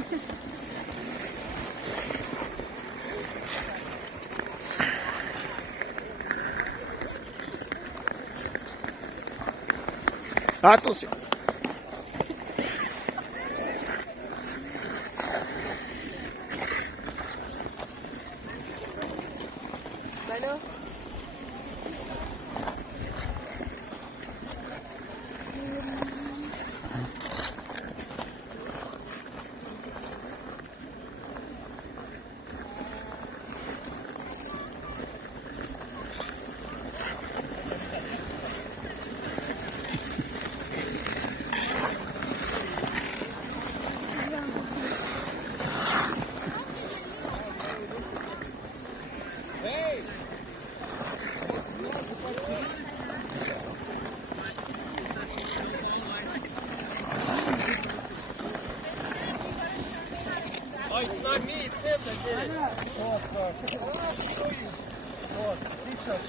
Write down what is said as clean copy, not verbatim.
Attention. Alors Oh, it's not me, it's him that did it. Look, teach us.